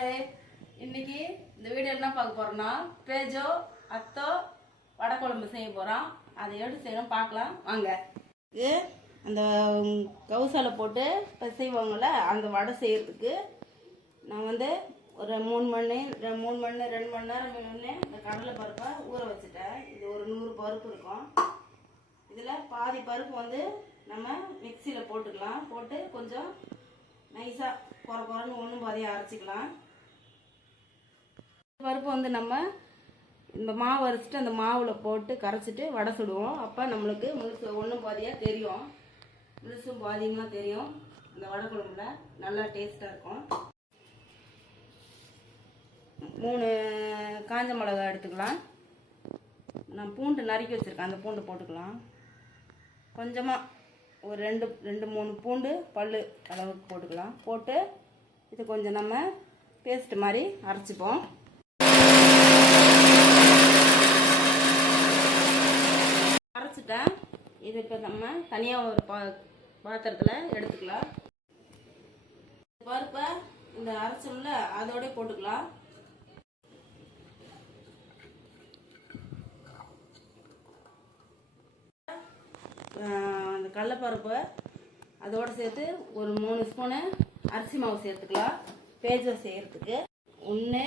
மக்களே, இன்னைக்கு இந்த வீடியோ என்ன பார்க்க போறோம்னா பேஜோ அத்தோ வடை குழம்பு செய்ய போறோம். அதை எப்படி செய்யணும் பார்க்கலாம் வாங்க. இது அந்த கவுசால போட்டு செய்வாங்கள்ல அந்த வடை செய்யறதுக்கு நான் ஒரு 2 மணி நேரம் முன்னே இந்த கடலை பருப்பை ஊற வச்சுட்டேன். இது ஒரு 100 பருப்பு இருக்கும். இதில் பாதி பருப்பு நம்ம மிக்சியில் போட்டுக்கலாம். போட்டு கொஞ்சம் நைஸாக குறைன்னு ஒன்றும் பாதியாக அரைச்சிக்கலாம். பருப்பு நம்ம இந்த மாவு அரைச்சிட்டு அந்த மாவில் போட்டு கரைச்சிட்டு வடை சுடுவோம். அப்போ நம்மளுக்கு முழுசு ஒன்றும் பாதியாக தெரியும், முழுசும் பாதியமாக தெரியும். அந்த வடை குழம்புல நல்லா டேஸ்ட்டாக இருக்கும். 3 காஞ்ச மிளகா எடுத்துக்கலாம். நான் பூண்டு நறுக்கி வச்சுருக்கேன், அந்த பூண்டு போட்டுக்கலாம். கொஞ்சமாக ஒரு 2-3 பூண்டு பல் அளவுக்கு போட்டுக்கலாம். போட்டு இது கொஞ்சம் நம்ம பேஸ்ட் மாதிரி அரைச்சிப்போம். அரைச்சிட்டேன். இது இப்போ நம்ம தனியாக ஒரு பாத்திரத்தில் எடுத்துக்கலாம். பருப்பை இந்த அரைச்சோம்ல அதோட போட்டுக்கலாம். அந்த கடலைப்பருப்பு அதோடு சேர்த்து ஒரு 3 ஸ்பூனு அரிசி மாவு சேர்த்துக்கலாம். பேஜோ செய்யறதுக்கு 1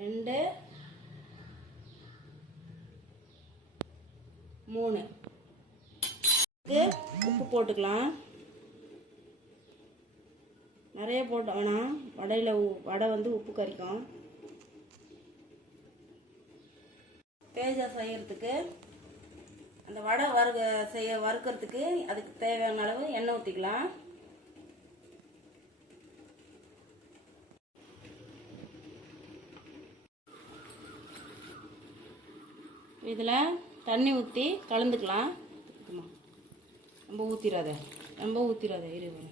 2 3 உப்பு போட்டுக்கலாம். நிறைய போட்டோம்னா வடை உப்பு கறிக்கும். பேஜா செய்யறதுக்கு அந்த வடை வறுக்கிறதுக்கு அதுக்கு தேவையான அளவு எண்ணெய் ஊற்றிக்கலாம். இதில் தண்ணி ஊற்றி கலந்துக்கலாம். ரொம்ப ஊற்றிடாத இருவர.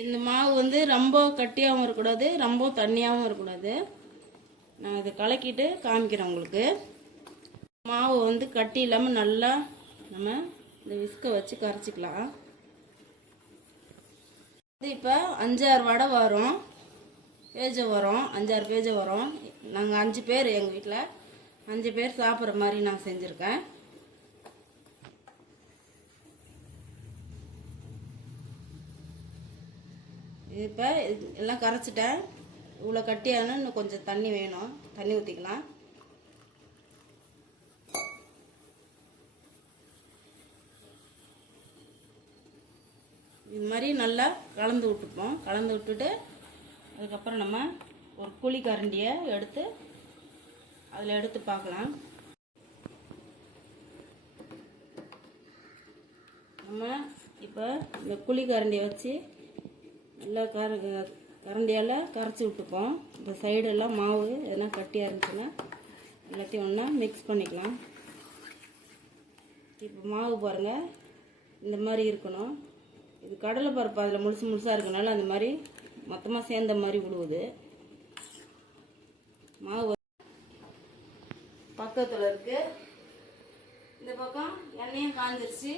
இந்த மாவு ரொம்ப கட்டியாகவும் இருக்கக்கூடாது, ரொம்ப தண்ணியாகவும் இருக்கக்கூடாது. நான் இதை கலக்கிட்டு காமிக்கிறேன் உங்களுக்கு. மாவு கட்டி இல்லாமல் நல்லா நம்ம இந்த விஸ்கை வச்சு கரைச்சிக்கலாம். இப்போ 5-6 வடை வரும், பேஜை வரும். 5-6 பேஜை வரும். நாங்கள் 5 பேர், எங்கள் வீட்டில் 5 பேர் சாப்பிட்ற மாதிரி நான் செஞ்சுருக்கேன். இப்போ எல்லாம் கரைச்சிட்டேன். இவ்வளோ கட்டியான இன்னும் கொஞ்சம் தண்ணி வேணும், தண்ணி ஊற்றிக்கலாம். இது மாதிரி நல்லா கலந்து விட்டுப்போம். கலந்து விட்டுட்டு அதுக்கப்புறம் நம்ம ஒரு குழி கரண்டியை எடுத்து அதில் எடுத்து பார்க்கலாம். நம்ம இப்போ இந்த குழி கரண்டியை வச்சு நல்லா கரண்டியால் கரைச்சி விட்டுப்போம். இந்த சைடெல்லாம் மாவு எதனா கட்டியாக இருந்துச்சுன்னா எல்லாத்தையும் ஒன்றா மிக்ஸ் பண்ணிக்கலாம். இப்போ மாவு பாருங்கள், இந்த மாதிரி இருக்கணும். இது கடலை பருப்பு அதில் முழுசாக இருக்கனால அந்த மாதிரி மொத்தமாக சேர்ந்த மாதிரி விடுவது. மாவு பக்கத்தில் இருக்குது. இந்த பக்கம் எண்ணெயும் காஞ்சிருச்சு.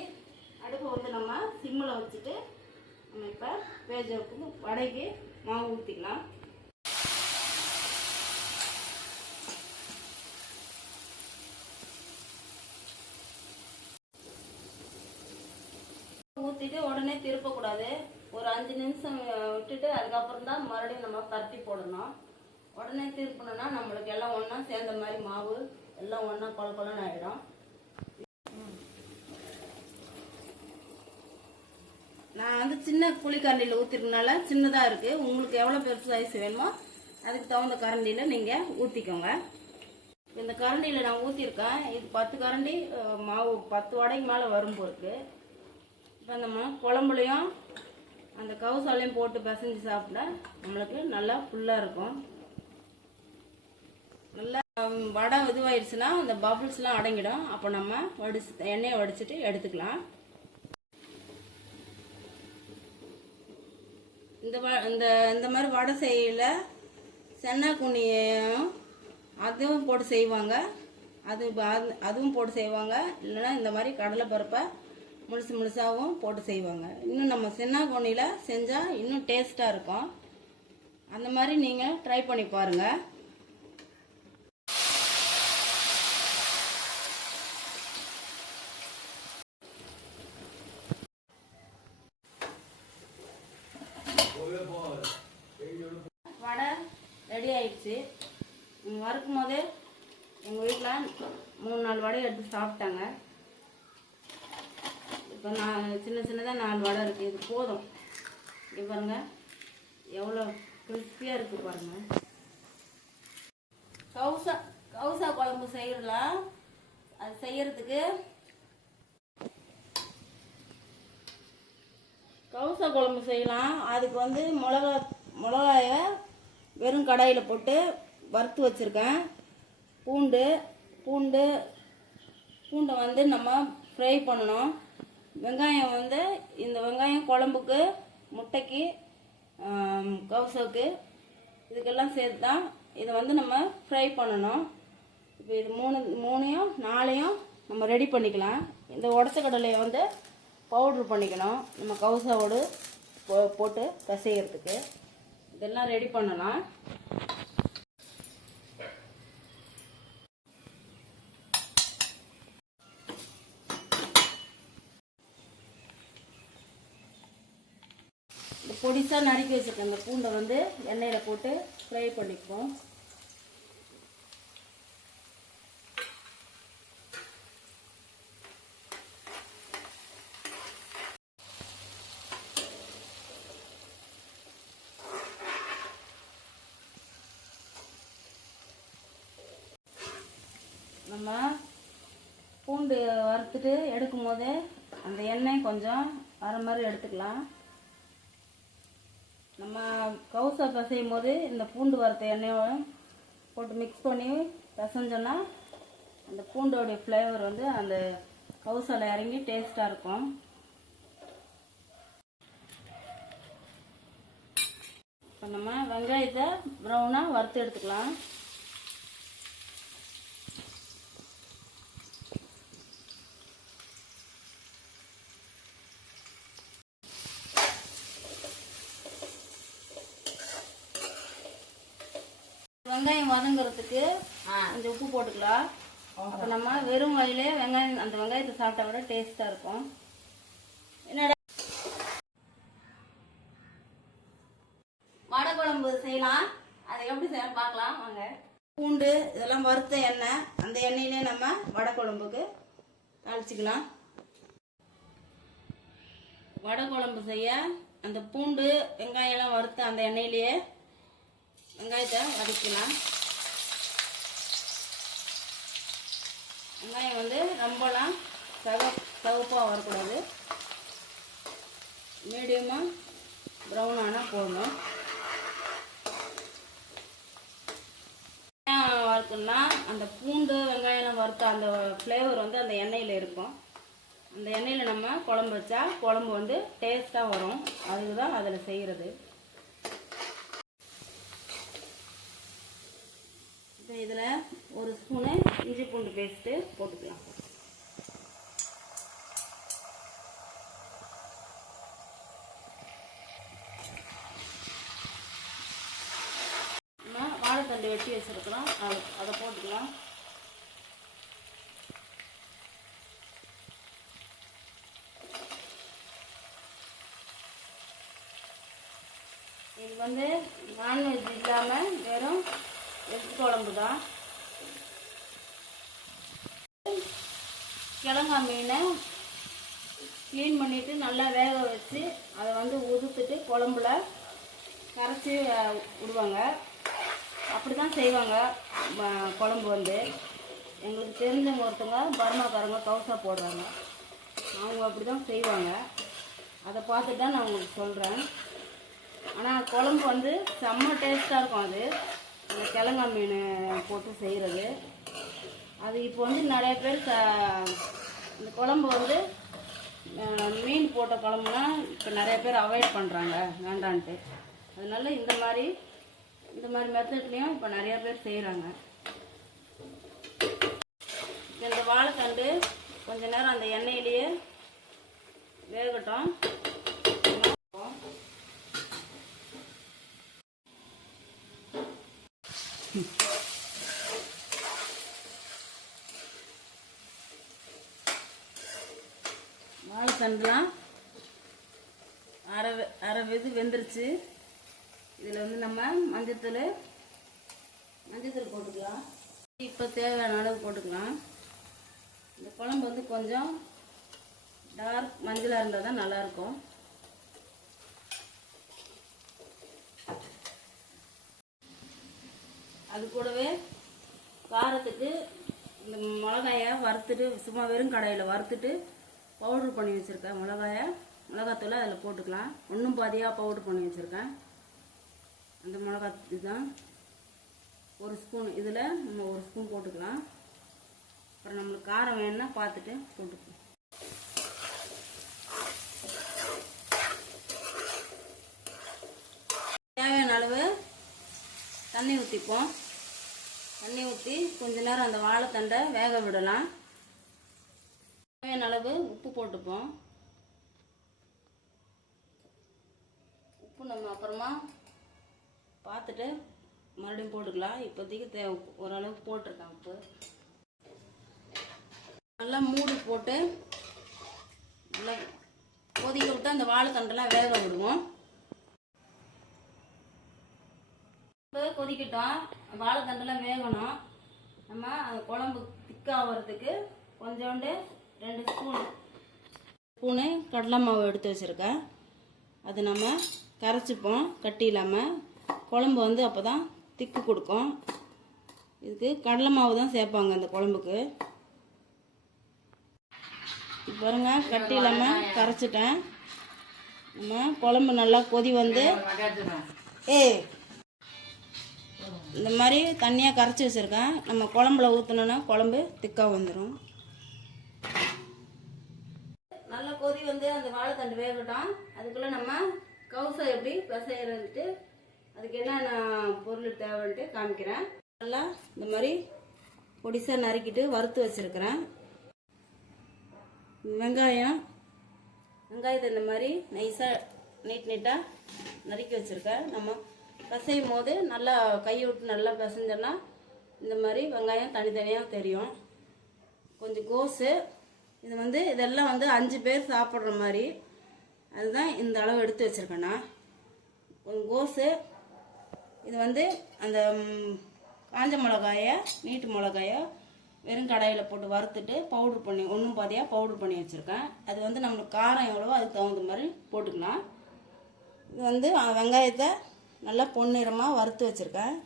அடுப்பை நம்ம சிம்மில் வச்சுட்டு நம்ம இப்போ பேஜோவுக்கு வடைக்கு மாவு ஊற்றிக்கலாம். ஊற்றிட்டு உடனே திருப்பக்கூடாது. ஒரு 5 நிமிஷம் விட்டுட்டு அதுக்கப்புறம் தான் மறுபடியும் நம்ம பரட்டி போடணும். உடனே திருப்பணும்னா நம்மளுக்கு எல்லாம் ஒன்றா சேர்ந்த மாதிரி மாவு எல்லாம் ஒன்றா கொலன்னு ஆகிடும். நான் சின்ன குழி கரண்டியில் ஊற்றிருக்கனால சின்னதாக இருக்குது. உங்களுக்கு எவ்வளோ பெருசு சைஸ் வேணுமோ அதுக்கு தகுந்த கரண்டியில் நீங்கள் ஊற்றிக்கோங்க. இந்த கரண்டியில் நான் ஊற்றிருக்கேன். இது 10 கரண்டி மாவு 10 வடைக்கு மேலே வரும் போருக்கு. இப்போ நம்ம குழம்புலையும் அந்த கவுசாலையும் போட்டு பிசைஞ்சு சாப்பிட்டா நம்மளுக்கு நல்லா ஃபுல்லாக இருக்கும். நல்லா வடை இதுவாயிடுச்சுன்னா அந்த பபிள்ஸ்லாம் அடங்கிடும். அப்போ நம்ம எண்ணெயை வடிச்சிட்டு எடுத்துக்கலாம். இந்த மாதிரி வடை செய்யல சென்னா குனியும் அதுவும் போட்டு செய்வாங்க. அதுவும் போட்டு செய்வாங்க. இல்லைன்னா இந்த மாதிரி கடலைப்பருப்பை முழுசாகவும் போட்டு செய்வாங்க. இன்னும் நம்ம சின்ன கோணியில் செஞ்சால் இன்னும் டேஸ்ட்டாக இருக்கும். அந்த மாதிரி நீங்கள் ட்ரை பண்ணி பாருங்கள். வடை ரெடி ஆயிடுச்சு. வறுக்கும் போதே எங்கள் வீட்டில் 3-4 வடை எடுத்து சாப்பிட்டாங்க. இப்போ நான் சின்னதாக 4 வடை இருக்குது. இது போதும். இங்கே பாருங்கள் எவ்வளோ கிறிஸ்பியாக இருக்குது பாருங்கள். கவுசா குழம்பு செய்யலாம். அது செய்யறதுக்கு கவுசா குழம்பு செய்யலாம். அதுக்கு வந்து மிளகாய வெறும் கடாயில் போட்டு வறுத்து வச்சுருக்கேன். பூண்டை வந்து நம்ம ஃப்ரை பண்ணணும். வெங்காயம் வந்து இந்த வெங்காயம் குழம்புக்கு, முட்டைக்கு, கவுசாவுக்கு இதுக்கெல்லாம் சேர்த்து தான் இதை வந்து நம்ம ஃப்ரை பண்ணணும். இப்போ இது 4 நம்ம ரெடி பண்ணிக்கலாம். இந்த உடச்ச கடலையை வந்து பவுட்ரு பண்ணிக்கணும். நம்ம கவுசாவோடு போட்டு பிசைகிறதுக்கு இதெல்லாம் ரெடி பண்ணலாம். பொடிசாக நறுக்கி வச்சுருக்கேன். இந்த பூண்டை வந்து எண்ணெயில் போட்டு ஃப்ரை பண்ணிக்குவோம். நம்ம பூண்டு வறுத்துட்டு எடுக்கும் போது அந்த எண்ணெய் கொஞ்சம் வர மாதிரி எடுத்துக்கலாம். நம்ம கவுசா பிசையும் போது இந்த பூண்டு வறுத்த எண்ணெயை போட்டு மிக்ஸ் பண்ணி பிசைஞ்சோன்னா அந்த பூண்டோடைய ஃப்ளேவர் வந்து அந்த கவுசால இறங்கி டேஸ்ட்டாக இருக்கும். இப்போ நம்ம வெங்காயத்தை ப்ரௌனாக வறுத்து எடுத்துக்கலாம். வெங்காயம் வதங்குறதுக்கு கொஞ்சம் உப்பு போட்டுக்கலாம். அப்போ நம்ம வெறும் வாயிலே அந்த வெங்காயத்தை சாப்பிட்டா விட டேஸ்ட்டாக இருக்கும். என்னடா வடை குழம்பு செய்யலாம். அதை எப்படி செய்ய பார்க்கலாம் வாங்க. பூண்டு இதெல்லாம் வறுத்த எண்ணெய், அந்த எண்ணெயிலே நம்ம வடை குழம்புக்கு தாளிச்சிக்கலாம். வடை குழம்பு செய்ய அந்த பூண்டு வெங்காயம்லாம் வறுத்த அந்த எண்ணெயிலேயே வெங்காயத்தை வதக்கலாம். வெங்காயம் வந்து ரொம்பலாம் சவப்பாக வரக்கூடாது. மீடியமாக ப்ரௌன் ஆனால் போடணும். வறுக்கணும்னா அந்த பூண்டு வெங்காயம்லாம் வறுத்த அந்த ஃப்ளேவர் வந்து அந்த எண்ணெயில் இருக்கும். அந்த எண்ணெயில் நம்ம குழம்பு வச்சா குழம்பு வந்து டேஸ்ட்டாக வரும். அதுக்கு தான் அதில் செய்கிறது. இதில் 1 ஸ்பூனு இஞ்சி பூண்டு பேஸ்ட்டு போட்டுக்கலாம். நம்ம வாழைத்தண்டு வெட்டி வச்சுருக்கிறோம், அதை போட்டுக்கலாம். இது வந்து நான்வெஜ் இல்லாமல் வெறும் வெஜ் குழம்பு தான். கிழங்கா மீனை க்ளீன் பண்ணிவிட்டு நல்லா வேக வச்சு அதை வந்து உதுத்துட்டு குழம்புல கரைச்சி விடுவாங்க. அப்படி தான் செய்வாங்க குழம்பு வந்து. எங்களுக்கு தெரிஞ்சவங்க ஒருத்தவங்க பர்மாக்காரங்க கவுசா போடுறாங்க. அவங்க அப்படி தான் செய்வாங்க. அதை பார்த்துட்டு தான் நான் உங்களுக்கு சொல்கிறேன். ஆனால் குழம்பு வந்து செம்ம டேஸ்ட்டாக இருக்கும். அது அந்த கிழங்கா மீன் போட்டு செய்கிறது. அது இப்போ வந்து நிறைய பேர் இந்த குழம்பு வந்து மீன் போட்ட குழம்புனா இப்போ நிறைய பேர் அவாய்ட் பண்ணுறாங்க, வேண்டான்ட்டு. அதனால இந்த மாதிரி மெத்தட்லேயும் இப்போ நிறையா பேர் செய்கிறாங்க. இந்த வாழைத்தண்டு கொஞ்ச நேரம் அந்த எண்ணெயிலேயே வேகட்டும். வாழைத்தண்டுலாம் அரை வெந்துருச்சு. இதில் வந்து நம்ம மஞ்சத்தூள் போட்டுக்கலாம். இப்போ தேவையான அளவு போட்டுக்கலாம். இந்த குழம்பு வந்து கொஞ்சம் டார்க் மஞ்சளாக இருந்தால் தான் நல்லாயிருக்கும். அது கூடவே காரத்துக்கு இந்த மிளகாயை வறுத்துட்டு சும்மா வெறும் கடாயில் வறுத்துட்டு பவுட்ரு பண்ணி வச்சுருக்கேன். மிளகாத்தூளை அதில் போட்டுக்கலாம். ஒன்றும் பாதியாக பவுட்ரு பண்ணி வச்சுருக்கேன். அந்த மிளகா இதுதான் 1 ஸ்பூன். இதில் நம்ம 1 ஸ்பூன் போட்டுக்கலாம். அப்புறம் நம்மளுக்கு காரம் வேணும்னா பார்த்துட்டு போட்டுக்கலாம். தேவையான அளவு தண்ணி ஊற்றிப்போம். தண்ணி ஊற்றி கொஞ்ச நேரம் அந்த வாழைத்தண்டை வேக விடலாம். தேவையான அளவு உப்பு போட்டுப்போம். உப்பு நம்ம அப்புறமா பார்த்துட்டு மறுபடியும் போட்டுக்கலாம். இப்போதைக்கு ஓரளவுக்கு போட்டிருக்கேன் உப்பு. நல்லா மூடி போட்டு நல்லா கொதிக்க விட்டு அந்த வாழைத்தண்டெல்லாம் வேக விடுவோம். இப்போ கொதிக்கட்டும். வாழைத்தண்டெல்லாம் வேகணும். நம்ம அந்த குழம்பு திக்காகிறதுக்கு கொஞ்சோண்டு 2 ஸ்பூனு கடலை மாவு எடுத்து வச்சுருக்கேன். அது நம்ம கரைச்சிப்போம் கட்டி இல்லாமல். குழம்பு வந்து அப்போ தான் திக்கு கொடுக்கும். இதுக்கு கடலை மாவு தான் சேர்ப்பாங்க அந்த குழம்புக்கு. பாருங்க கட்டி இல்லாமல் கரைச்சிட்டேன். நம்ம குழம்பு நல்லா கொதி வந்து இந்த மாதிரி தண்ணியாக கரைச்சி வச்சுருக்கேன். நம்ம குழம்புல ஊற்றினோன்னா குழம்பு திக்காக வந்துடும். நல்லா கொதி வந்து அந்த வாழைத்தண்டு வேகட்டும். அதுக்குள்ளே நம்ம கவுசை எப்படி பிசைறதுட்டு அதுக்கு என்னென்ன பொருள் தேவைன்ட்டு காமிக்கிறேன். நல்லா இந்த மாதிரி பொடிசாக நறுக்கிட்டு வறுத்து வச்சுருக்கிறேன். வெங்காயத்தை இந்த மாதிரி நைஸாக நீட்டாக நறுக்கி வச்சுருக்கேன். நம்ம பிசையும் போது நல்லா கையை விட்டு நல்லா பிசைஞ்சோன்னா இந்த மாதிரி வெங்காயம் தனித்தனியாக தெரியும். கொஞ்சம் கோஸு. இது வந்து இதெல்லாம் வந்து 5 பேர் சாப்பிட்ற மாதிரி, அதுதான் இந்த அளவு எடுத்து வச்சுருக்கேண்ணா. கொஞ்சம் கோஸு. இது வந்து அந்த காஞ்ச மிளகாயை நீட்டு மிளகாயை வெறும் கடாயில் போட்டு வறுத்துட்டு பவுட்ரு பண்ணி ஒன்றும் பாதியாக பவுட்ரு பண்ணி வச்சுருக்கேன். அது வந்து நம்மளுக்கு காரம் எவ்வளவோ அதுக்கு தகுந்த மாதிரி போட்டுக்கலாம். இது வந்து வெங்காயத்தை நல்லா பொன்னிறமாக வறுத்து வச்சுருக்கேன்.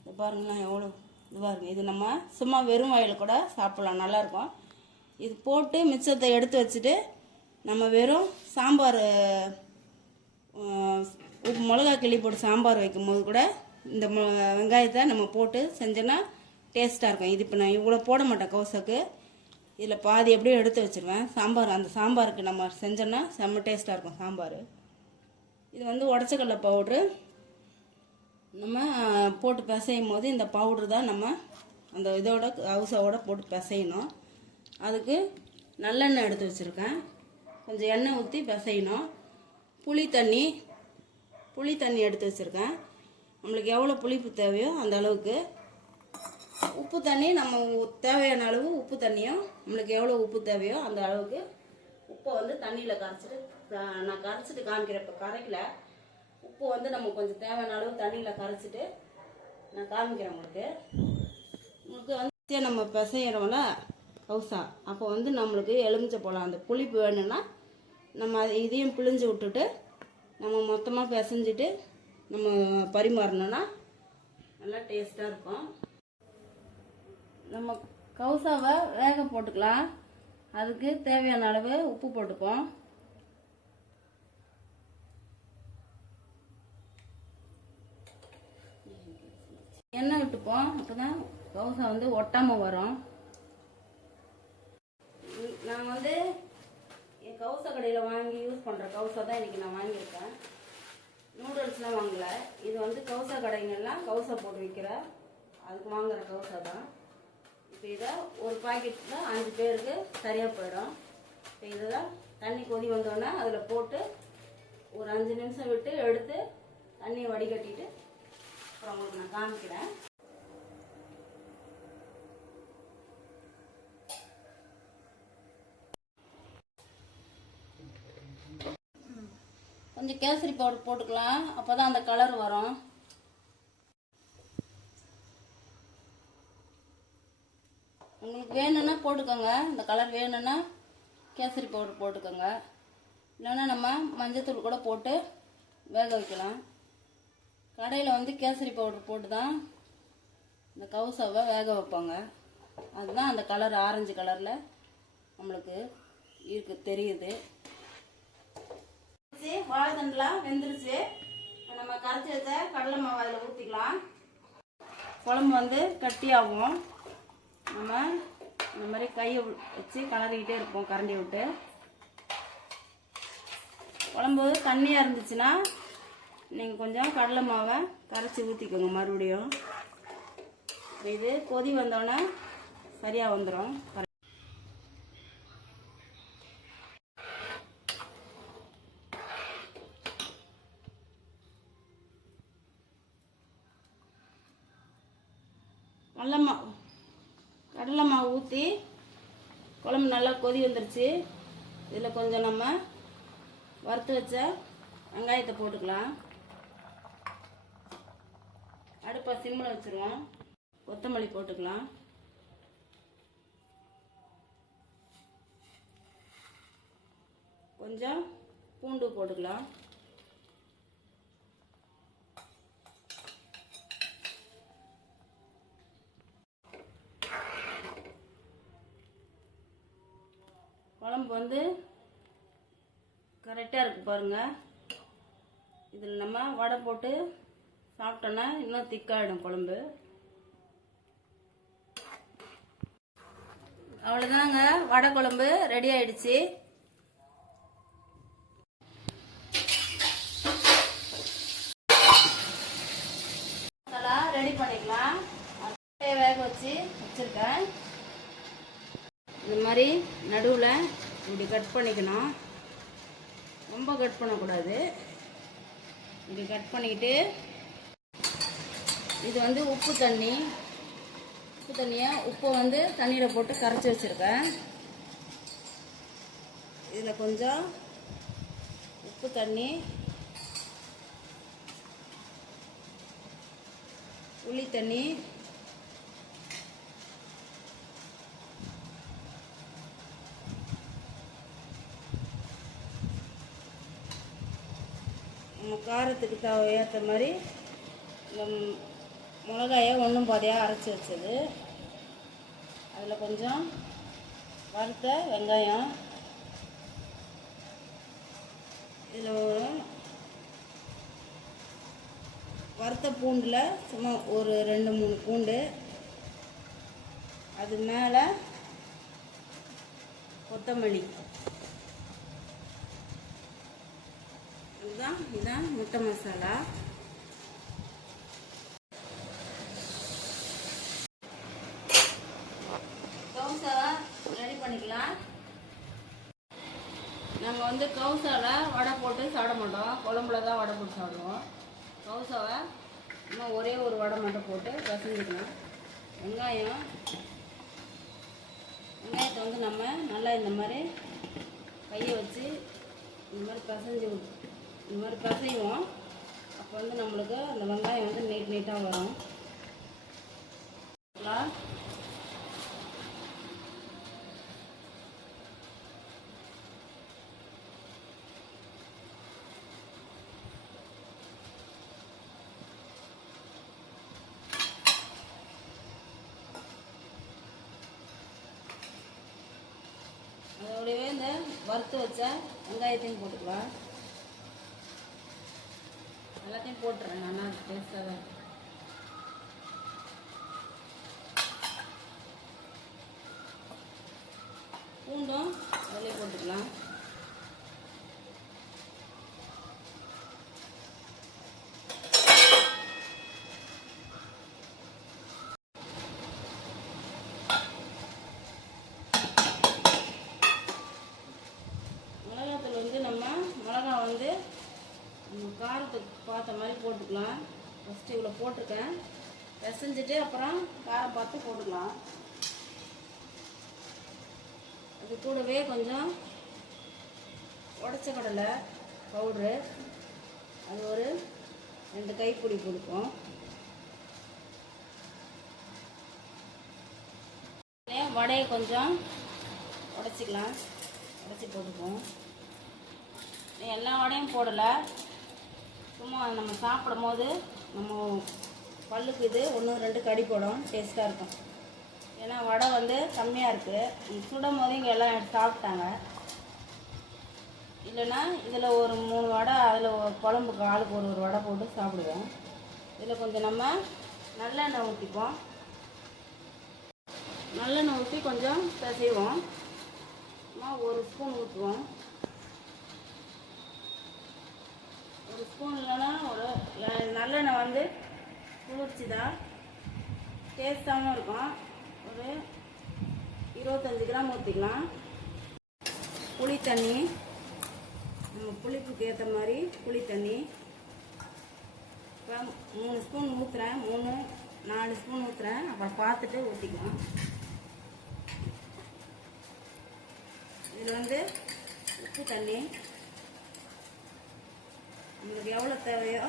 இது பாருங்களேன் எவ்வளோ இதுவாக இருக்குது. இது நம்ம சும்மா வெறும் வாயில் கூட சாப்பிட்லாம், நல்லாயிருக்கும். இது போட்டு மிச்சத்தை எடுத்து வச்சுட்டு நம்ம வெறும் சாம்பார் மிளகா கிள்ளி போட்டு சாம்பார் வைக்கும் போது கூட இந்த வெங்காயத்தை நம்ம போட்டு செஞ்சோன்னா டேஸ்ட்டாக இருக்கும். இது இப்போ நான் இவ்வளோ போட மாட்டேன் கவுசக்கு. இதில் பாதி எப்படியும் எடுத்து வச்சுருவேன். சாம்பார் அந்த சாம்பாருக்கு நம்ம செஞ்சோன்னா செம்ம டேஸ்ட்டாக இருக்கும் சாம்பார். இது வந்து உடச்சக்கடலை பவுட்ரு. நம்ம போட்டு பிசையும் போது இந்த பவுட்ரு தான் நம்ம அந்த இதோட கவுசாவோட போட்டு பிசையணும். அதுக்கு நல்லெண்ணெய் எடுத்து வச்சுருக்கேன். கொஞ்சம் எண்ணெய் ஊற்றி பிசையணும். புளி தண்ணி எடுத்து வச்சுருக்கேன். நம்மளுக்கு எவ்வளோ புளிப்பு தேவையோ அந்த அளவுக்கு. உப்பு தண்ணி நம்ம தேவையான அளவு உப்பு தண்ணியும் நம்மளுக்கு எவ்வளோ உப்பு தேவையோ அந்த அளவுக்கு உப்பை வந்து தண்ணியில் கரைச்சிட்டு நான் கரைச்சிட்டு காமிக்கிறேன். இப்போ கரைக்கல. உப்பு வந்து நம்ம கொஞ்சம் தேவையான அளவு தண்ணியில் கரைச்சிட்டு நான் காமிக்கிறேன் உங்களுக்கு. வந்து நம்ம பிசையிறோம்ல கவுசா, அப்போ வந்து நம்மளுக்கு எலுமிச்சை பழம் அந்த புளிப்பு வேணும்னா நம்ம இதையும் பிழிஞ்சு விட்டுட்டு நம்ம மொத்தமாக பிசைஞ்சிட்டு நம்ம பரிமாறணும்னா நல்லா டேஸ்ட்டாக இருக்கும். நம்ம கவுசாவை வேக போட்டுக்கலாம். அதுக்கு தேவையான அளவு உப்பு போட்டுப்போம். எண்ணெய் விட்டுப்போம். அப்போ தான் கவுசா வந்து ஒட்டாமல் வரும். நான் வந்து என் கவுசா கடையில் வாங்கி யூஸ் பண்ணுற கவுசா தான் இன்றைக்கி நான் வாங்கியிருக்கேன். நூடுல்ஸ்லாம் வாங்கலை. இது வந்து கவுசா கடைங்கெல்லாம் கவுசா போட்டு விற்கிற அதுக்கு வாங்குகிற கவுசா தான். இப்போ இதை ஒரு பாக்கெட்டில் 5 பேருக்கு சரியாக போயிடும். இப்போ இதில் தண்ணி கொதி வந்தோடனே அதில் போட்டு ஒரு 5 நிமிஷம் விட்டு எடுத்து தண்ணியை வடிகட்டிட்டு அப்புறம் உங்களுக்கு நான் காமிக்கிறேன். கொஞ்சம் கேசரி பவுடர் போட்டுக்கலாம், அப்போ தான் அந்த கலர் வரும். உங்களுக்கு வேணும்னா போட்டுக்கோங்க, இந்த கலர் வேணும்னா கேசரி பவுடர் போட்டுக்கோங்க. இல்லைன்னா நம்ம மஞ்சத்தூள் கூட போட்டு வேக வைக்கலாம். கடையில் வந்து கேசரி பவுடர் போட்டு தான் இந்த கவுசாவை வேக வைப்பாங்க. அதுதான் அந்த கலர் ஆரஞ்சு கலரில் நம்மளுக்கு தெரியுது. வாழைத்தண்டுலாம் வெந்துருச்சு. இப்போ நம்ம கரைச்சி வச்ச கடலை மாவு அதில் ஊற்றிக்கலாம். குழம்பு வந்து கட்டியாகும். நம்ம இந்த மாதிரி கையை வச்சு கலரிக்கிட்டே இருப்போம் கரண்டி விட்டு. குழம்பு தண்ணியாக இருந்துச்சுன்னா நீங்கள் கொஞ்சம் கடலை மாவை கரைச்சி ஊற்றிக்கோங்க மறுபடியும். இது கொதி வந்தோடனே சரியாக வந்துடும். கடலை மாவு ஊற்றி குழம்பு நல்லா கொதி வந்துருச்சு. இதில் கொஞ்சம் நம்ம வறுத்து வச்ச வெங்காயத்தை போட்டுக்கலாம். அடுப்பை சிம்மில் வச்சுருவோம். கொத்தமல்லி போட்டுக்கலாம். கொஞ்சம் பூண்டு போட்டுக்கலாம். குழம்பு வந்து கரெக்டாக இருக்குது பாருங்கள். இதில் நம்ம வடை போட்டு சாப்பிட்டோன்னா இன்னும் திக்காகிடும் குழம்பு. அவ்வளோதாங்க, வடை குழம்பு ரெடி ஆயிடுச்சு. ரெடி பண்ணிக்கலாம். வேக வச்சுருக்கேன். இந்த மாதிரி நடுவில் இப்படி கட் பண்ணிக்கணும். ரொம்ப கட் பண்ணக்கூடாது. இப்படி கட் பண்ணிக்கிட்டு இது வந்து உப்பு தண்ணியை உப்பை வந்து தண்ணியில் போட்டு கரைச்சி வச்சுருக்கேன். இதில் கொஞ்சம் உப்பு தண்ணி, புளி தண்ணி, காரத்துக்கு ஏற்ற மாதிரி இந்த மிளகாயை ஒன்றும் பாதியாக அரைச்சி வச்சது, அதில் கொஞ்சம் வறுத்த வெங்காயம், இதில் வறுத்த பூண்டில் சும்மா ஒரு 2-3 பூண்டு, அது மேலே கொத்தமல்லி. இதுதான் முட்டை மசாலா. கவுசாவை ரெடி பண்ணிக்கலாம். நாங்கள் வந்து கவுசாவில் வடை போட்டு சாப்பிட மாட்டோம், குழம்புல தான் வடை போட்டு சாப்பிடுவோம். கவுசாவை இன்னும் ஒரே ஒரு வடை மட்டும் போட்டு பிசைஞ்சிக்கலாம். வெங்காயத்தை வந்து நம்ம நல்லா இந்த மாதிரி கையை வச்சு இந்த மாதிரி பிசைவோம். அப்போ வந்து நம்மளுக்கு அந்த வெங்காயம் வந்து நீட்டாக வரும். அதோடவே இந்த வறுத்து வச்ச வெங்காயத்தையும் போட்டுக்கலாம். எல்லாத்தையும் போட்டுறேன். நல்லா டேஸ்ட்டாக தான் இருக்கும். பூண்டும் அதிலே போட்டுக்கலாம். போட்டுக்கலாம். ஃபஸ்ட்டு இவ்வளோ போட்டிருக்கேன். பிசைஞ்சிட்டு அப்புறம் காரம் பார்த்து போட்டுக்கலாம். அது கூடவே கொஞ்சம் உடச்ச கடலை பவுட்ரு, அது ஒரு 2 கைப்பிடி கொடுப்போம். வடையை கொஞ்சம் உடச்சிக்கலாம். உடச்சி போட்டுப்போம். எல்லா வடையும் போடலை, சும்மா நம்ம சாப்பிடும் போது நம்ம பல்லுக்கு இது 1-2 கடி போடும், டேஸ்ட்டாக இருக்கும். ஏன்னா வடை வந்து கம்மியாக இருக்குது. சுடும் போது இங்கே எல்லாம் சாப்பிட்டாங்க. இல்லைன்னா இதில் ஒரு 3 வடை, அதில் குழம்புக்கு ஆளுக்கு ஒரு வடை போட்டு சாப்பிடுவோம். இதில் கொஞ்சம் நம்ம நல்லெண்ணெய் ஊற்றிப்போம். நல்லெண்ணெய் ஊற்றி கொஞ்சம் பிசைவோம். 1 ஸ்பூன் ஊற்றுவோம். 1 ஸ்பூன் இல்லைன்னா ஒரு நல்லெண்ணெய் வந்து குளிர்ச்சி தான், டேஸ்ட்டாகவும் இருக்கும். ஒரு 25 கிராம் ஊற்றிக்கலாம். புளி தண்ணி, நம்ம புளிப்புக்கு ஏற்ற மாதிரி புளி தண்ணி. இப்போ 3 ஸ்பூன் ஊற்றுறேன், 3-4 ஸ்பூன் ஊற்றுறேன். அப்புறம் பார்த்துட்டு ஊற்றிக்கலாம். இதில் வந்து உப்பு தண்ணி, நம்மளுக்கு எவ்வளோ தேவையோ,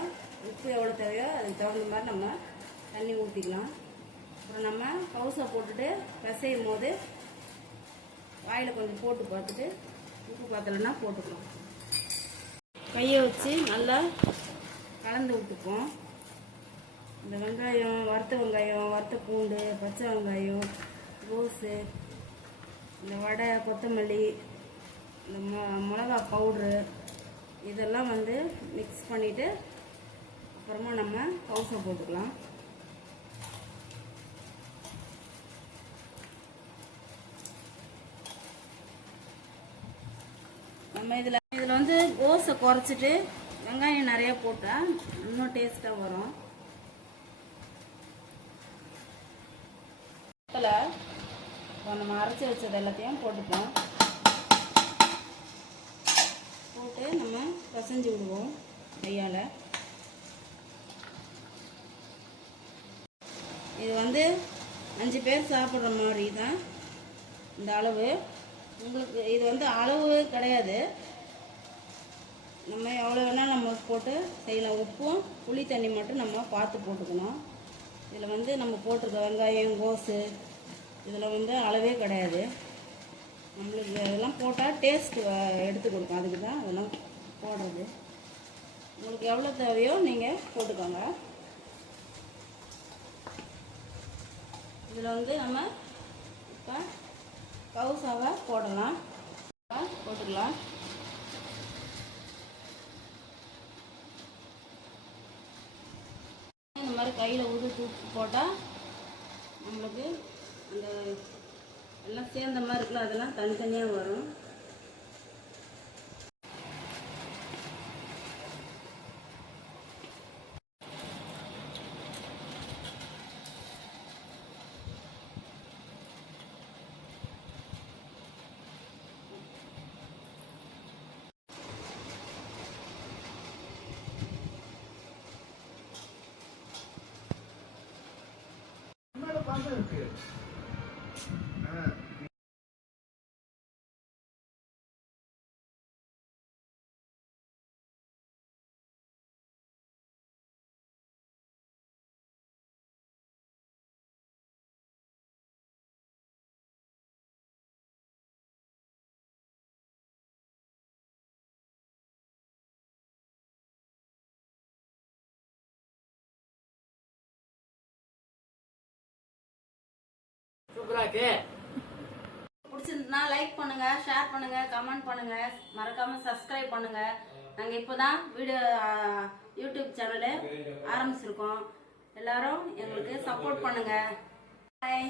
உப்பு எவ்வளோ தேவையோ அதுக்கு தகுந்த மாதிரி நம்ம தண்ணி ஊற்றிக்கலாம். அப்புறம் நம்ம கவுசை போட்டுட்டு பிசையும் போது வாயில் கொஞ்சம் போட்டு பார்த்துட்டு உப்பு பார்த்தலைன்னா போட்டுக்கலாம். கையை வச்சு நல்லா கலந்து விட்டுப்போம். இந்த வெங்காயம், வறுத்த வெங்காயம், வறுத்த பூண்டு, பச்சை வெங்காயம், ரோஸு, இந்த வடை, கொத்தமல்லி, இந்த மிளகா பவுட்ரு, இதெல்லாம் வந்து மிக்ஸ் பண்ணிவிட்டு அப்புறமா நம்ம கவுசை போட்டுக்கலாம். நம்ம இதில் வந்து கோஸை குறைச்சிட்டு வெங்காயம் நிறையா போட்டால் இன்னும் டேஸ்ட்டாக வரும். இப்போ நம்ம அரைச்சி வச்சது எல்லாத்தையும் போட்டுப்போம். போட்டு நம்ம பிசைஞ்சு விடுவோம் கையால். இது வந்து 5 பேர் சாப்பிட்ற மாதிரி தான் இந்த அளவு. உங்களுக்கு இது வந்து அளவு கிடையாது, நம்ம எவ்வளோ வேணால் நம்ம போட்டு செய்யலாம். உப்பும் புளி தண்ணி மட்டும் நம்ம பார்த்து போட்டுக்கணும். இதில் வந்து நம்ம போட்டிருக்க வெங்காயம், கோஸு, இதில் வந்து அளவே கிடையாது. நம்மளுக்கு அதெல்லாம் போட்டால் டேஸ்ட்டு எடுத்து கொடுக்கும், அதுக்கு தான் அதெல்லாம் போடுறது. உங்களுக்கு எவ்வளோ தேவையோ நீங்கள் போட்டுக்கோங்க. இதில் வந்து நம்ம இப்போ கவுசாவை போடலாம். போட்டுக்கலாம். இந்த மாதிரி கையில் உதுத்து போட்டால் நம்மளுக்கு அந்த எல்லாம் சேர்ந்த மாதிரி இருக்குல்ல, அதெல்லாம் தனித்தனியாக வரும். இருக்கு. பிடிச்சிருந்தா லைக் பண்ணுங்க, ஷேர் பண்ணுங்க, கமெண்ட் பண்ணுங்க, மறக்காம சப்ஸ்கிரைப் பண்ணுங்க. நாங்க இப்போதான் யூடியூப் சேனல் ஆரம்பிச்சிருக்கோம். எல்லாரும் எங்களுக்கு சப்போர்ட் பண்ணுங்க. பாய்.